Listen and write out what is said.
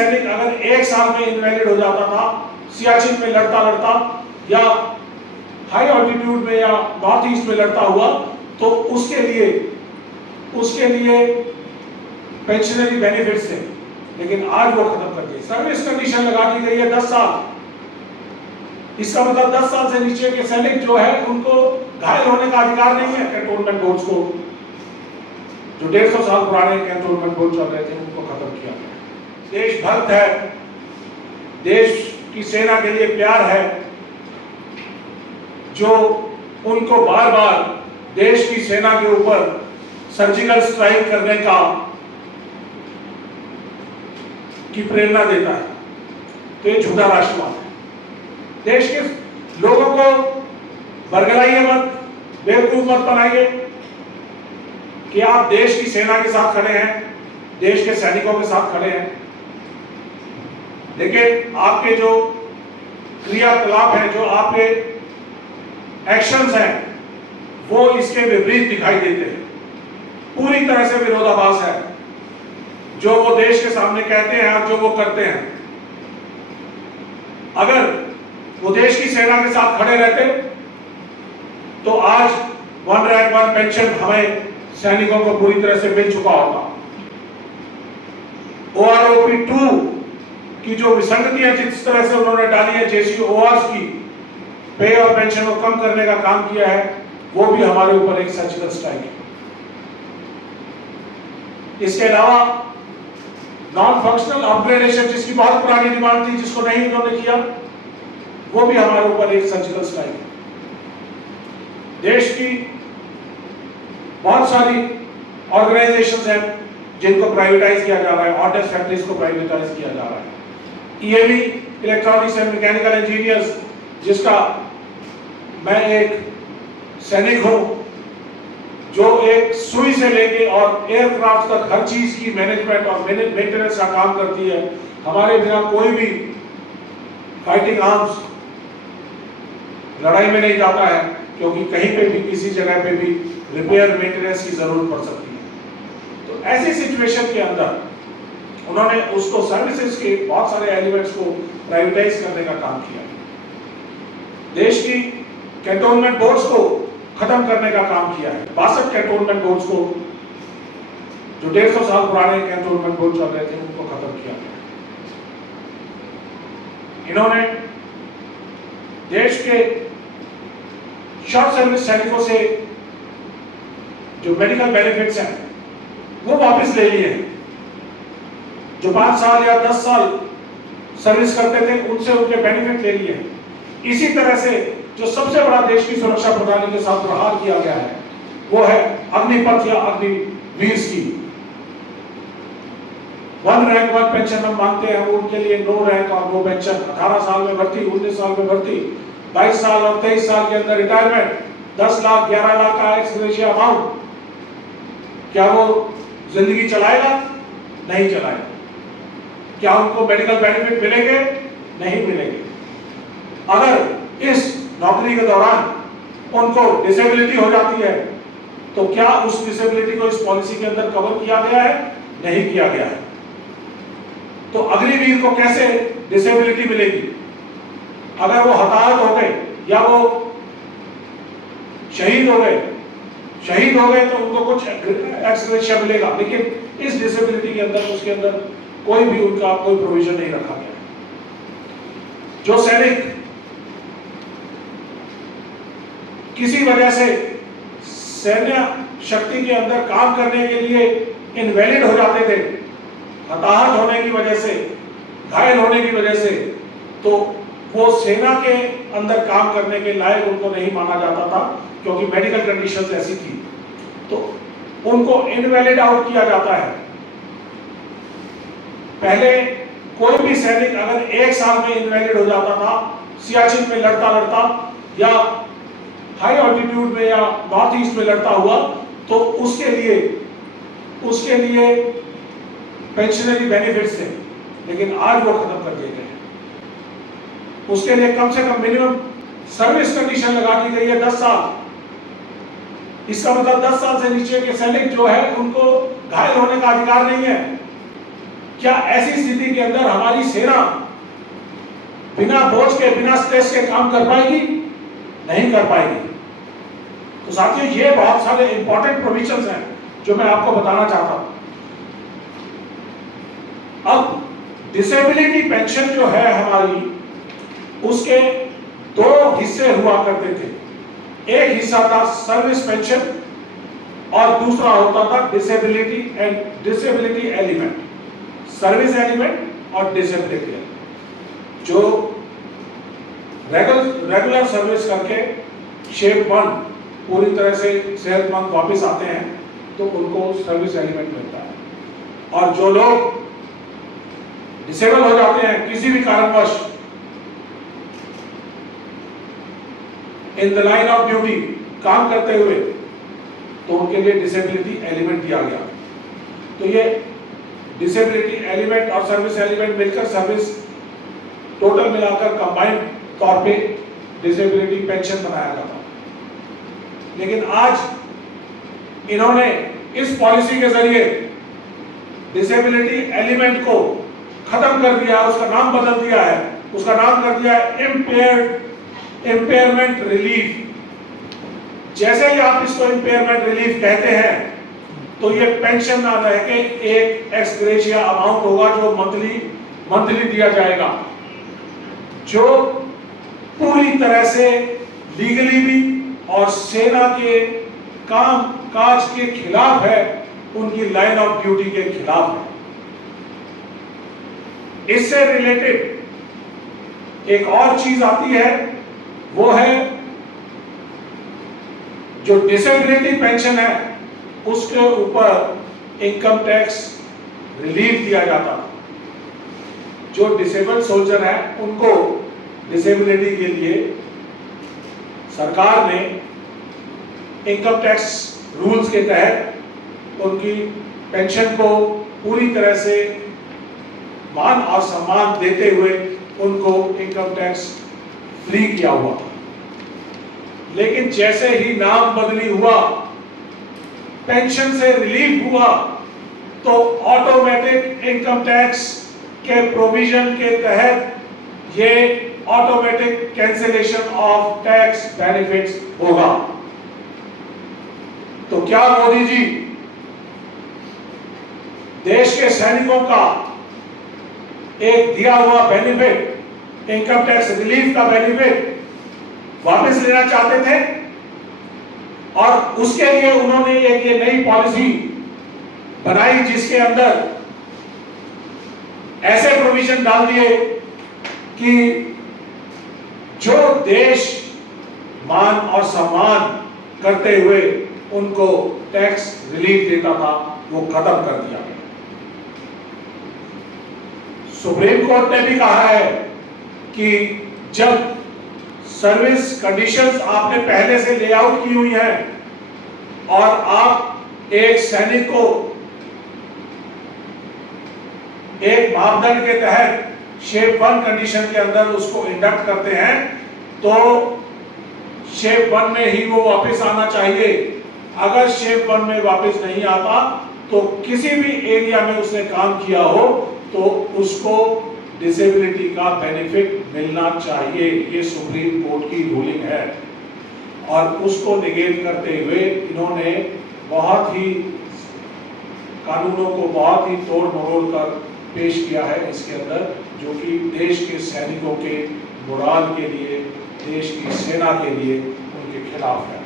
सैनिक अगर 1 साल में इनवैलिड हो जाता था, सियाचिन में लड़ता लड़ता या हाई ऑल्टीट्यूड में या नॉर्थ ईस्ट में लड़ता हुआ, तो उसके लिए पेंशनरी बेनिफिट्स थे, लेकिन आज वो खत्म कर दिए। सर्विस कंडीशन लगा दी गई है 10 साल। इसका मतलब 10 साल से नीचे के सैनिक जो है उनको घायल होने का अधिकार नहीं है। कैंटोनमेंट बोर्ड्स को, जो 150 साल पुराने कैंटोनमेंट बोर्ड चल रहे थे, उनको खत्म किया गया। देशभक्त है, देश की सेना के लिए प्यार है, जो उनको बार बार देश की सेना के ऊपर सर्जिकल स्ट्राइक करने की प्रेरणा देता है, तो ये झूठा राष्ट्रवाद है। देश के लोगों को बरगलाइए मत, बेवकूफ मत बनाइए कि आप देश की सेना के साथ खड़े हैं, देश के सैनिकों के साथ खड़े हैं, लेकिन आपके जो क्रियाकलाप है, जो आपके एक्शंस हैं, वो इसके विपरीत दिखाई देते हैं। पूरी तरह से विरोधाभास है जो वो देश के सामने कहते हैं और जो वो करते हैं। अगर वो देश की सेना के साथ खड़े रहते तो आज 1 रैंक 1 पेंशन हमें सैनिकों को पूरी तरह से मिल चुका होगा। OROP 2 की जो विसंगतियां जिस तरह से उन्होंने डाली है, JCORs की पे और पेंशन को कम करने का काम किया है, वो भी हमारे ऊपर एक सर्जिकल स्ट्राइक है। इसके अलावा नॉन फंक्शनल अपग्रेडेशन, जिसकी बहुत पुरानी डिमांड थी, जिसको नहीं उन्होंने किया, वो भी हमारे ऊपर एक सर्जिकल स्ट्राइक है। देश की बहुत सारी ऑर्गेनाइजेशंस हैं जिनको प्राइवेटाइज किया जा रहा है, ऑर्डिनेंस फैक्ट्रीज को प्राइवेटाइज किया जा रहा है। EME, electronics and mechanical engineers, जिसका मैं एक सैनिक हूं, जो एक सुई से लेके और एयरक्राफ्ट तक हर चीज की मैनेजमेंट और मेंटेनेंस का काम करती है। हमारे बिना कोई भी फाइटिंग आर्म्स लड़ाई में नहीं जाता है, क्योंकि कहीं पे भी किसी जगह पे भी रिपेयर मेंटेनेंस की जरूरत पड़ सकती है। तो ऐसी सिचुएशन के अंदर उन्होंने उसको सर्विसेज के बहुत सारे एलिमेंट्स को प्राइवेटाइज करने का काम किया। देश की कैंटोनमेंट बोर्ड्स को खत्म करने का काम किया है। 62 कैंटोनमेंट बोर्ड्स को, जो 150 साल पुराने कैंटोनमेंट बोर्ड चल रहे थे, उनको खत्म किया गया। इन्होंने देश के शॉर्ट सर्विस सैनिकों से जो मेडिकल बेनिफिट्स हैं वो वापस ले लिए हैं। जो 5 साल या 10 साल सर्विस करते थे, उनसे उनके बेनिफिट ले लिए हैं। इसी तरह से जो सबसे बड़ा देश की सुरक्षा प्रणाली के साथ प्रहार किया गया है, वो है अग्निपथ या अग्निवीर स्कीम। 1 रैंक 1 पेंशन हम मांगते हैं, वो उनके लिए नो रैंक और नो पेंशन। 18 साल में भर्ती, 19 साल में भर्ती, 22 साल और 23 साल के अंदर रिटायरमेंट, 10 लाख 11 लाख का एक्स ग्रेशिया अमाउंट। क्या वो जिंदगी चलाएगा? नहीं चलाएगा। क्या उनको मेडिकल बेनिफिट मिलेंगे? नहीं मिलेंगे। अगर इस नौकरी के दौरान उनको डिसेबिलिटी हो जाती है, तो क्या उस डिसेबिलिटी को इस पॉलिसी के अंदर कवर किया गया है? नहीं किया गया है। तो अग्निवीर को कैसे डिसेबिलिटी मिलेगी? अगर वो हताहत हो गए या वो शहीद हो गए तो उनको कुछ एक्स ग्रेशिया मिलेगा, लेकिन इस डिसेबिलिटी के अंदर, उसके अंदर कोई भी उनका कोई प्रोविजन नहीं रखा गया। जो सैनिक किसी वजह से सैन्य शक्ति के अंदर काम करने के लिए इनवैलिड हो जाते थे, हताहत होने की वजह से, घायल होने की वजह से, तो वो सेना के अंदर काम करने के लायक उनको नहीं माना जाता था, क्योंकि मेडिकल कंडीशंस ऐसी थी। तो उनको इनवैलिड आउट किया जाता है। पहले कोई भी सैनिक अगर 1 साल में इनवैलिड हो जाता था, सियाचिन में लड़ता लड़ता या हाई ऑल्टीट्यूड में या नॉर्थ ईस्ट में लड़ता हुआ, तो उसके लिए पेंशनरी बेनिफिट्स थे, लेकिन आज वो खत्म कर दिए गए हैं। उसके लिए कम से कम मिनिमम सर्विस कंडीशन लगा दी गई है 10 साल। इसका मतलब 10 साल से नीचे के सैनिक जो है, उनको घायल होने का अधिकार नहीं है। क्या ऐसी स्थिति के अंदर हमारी सेना बिना बोझ के, बिना स्ट्रेस के काम कर पाएगी? नहीं कर पाएगी। तो साथियों, ये बहुत सारे इंपॉर्टेंट प्रोविजंस हैं जो मैं आपको बताना चाहता हूं। अब डिसेबिलिटी पेंशन जो है हमारी, उसके दो हिस्से हुआ करते थे। एक हिस्सा था सर्विस पेंशन और दूसरा होता था डिसेबिलिटी एलिमेंट, सर्विस एलिमेंट और डिसेबिलिटी एलिमेंट। जो रेगुलर सर्विस करके शेप 1 पूरी तरह से सेहतमंद वापस आते हैं तो उनको सर्विस एलिमेंट मिलता है, और जो लोग डिसेबल हो जाते हैं किसी भी कारणवश in the line of duty, काम करते हुए, तो उनके लिए डिसेबिलिटी एलिमेंट दिया गया। तो ये डिसेबिलिटी एलिमेंट और सर्विस एलिमेंट मिलकर सर्विस टोटल मिलाकर कंबाइंड तौर पे डिसेबिलिटी पेंशन बनाया गया था। लेकिन आज इन्होंने इस पॉलिसी के जरिए डिसेबिलिटी एलिमेंट को खत्म कर दिया, उसका नाम बदल दिया है, उसका नाम कर दिया है इम्पेयरमेंट रिलीफ। जैसे ही आप इसको इम्पेयरमेंट रिलीफ कहते हैं तो ये पेंशन ना रह के एक एक्स ग्रेशिया अमाउंट होगा जो मंथली दिया जाएगा, जो पूरी तरह से लीगली भी और सेना के काम काज के खिलाफ है, उनकी लाइन ऑफ ड्यूटी के खिलाफ है। इससे रिलेटेड एक और चीज आती है, वो है जो डिसेबिलिटी पेंशन है उसके ऊपर इनकम टैक्स रिलीफ दिया जाता है। जो डिसेबल्ड सोल्जर है उनको डिसेबिलिटी के लिए सरकार ने इनकम टैक्स रूल्स के तहत उनकी पेंशन को पूरी तरह से मान और सम्मान देते हुए उनको इनकम टैक्स फ्री किया हुआ। लेकिन जैसे ही नाम बदली हुआ, पेंशन से रिलीफ हुआ, तो ऑटोमेटिक इनकम टैक्स के प्रोविजन के तहत ये automatic cancellation of tax benefits होगा। तो क्या मोदी जी देश के सैनिकों का एक दिया हुआ बेनिफिट, इनकम टैक्स रिलीफ का बेनिफिट वापस लेना चाहते थे? और उसके लिए उन्होंने एक ये नई पॉलिसी बनाई जिसके अंदर ऐसे प्रोविजन डाल दिए कि जो देश मान और सम्मान करते हुए उनको टैक्स रिलीफ देता था वो खत्म कर दिया गया। सुप्रीम कोर्ट ने भी कहा है कि जब सर्विस कंडीशंस आपने पहले से लेआउट की हुई है और आप एक सैनिक को एक मापदंड के तहत शेप 1 कंडीशन के अंदर उसको इंडक्ट करते हैं, तो शेप 1 में ही वो वापस आना चाहिए। अगर शेप 1 में वापस नहीं आता तो किसी भी एरिया में उसने काम किया हो तो उसको डिसेबिलिटी का बेनिफिट मिलना चाहिए। ये सुप्रीम कोर्ट की रूलिंग है, और उसको निगेट करते हुए इन्होंने बहुत ही कानूनों को बहुत ही तोड़ मरोड़ कर पेश किया है इसके अंदर, जो कि देश के सैनिकों के मोराल के लिए, देश की सेना के लिए उनके खिलाफ है।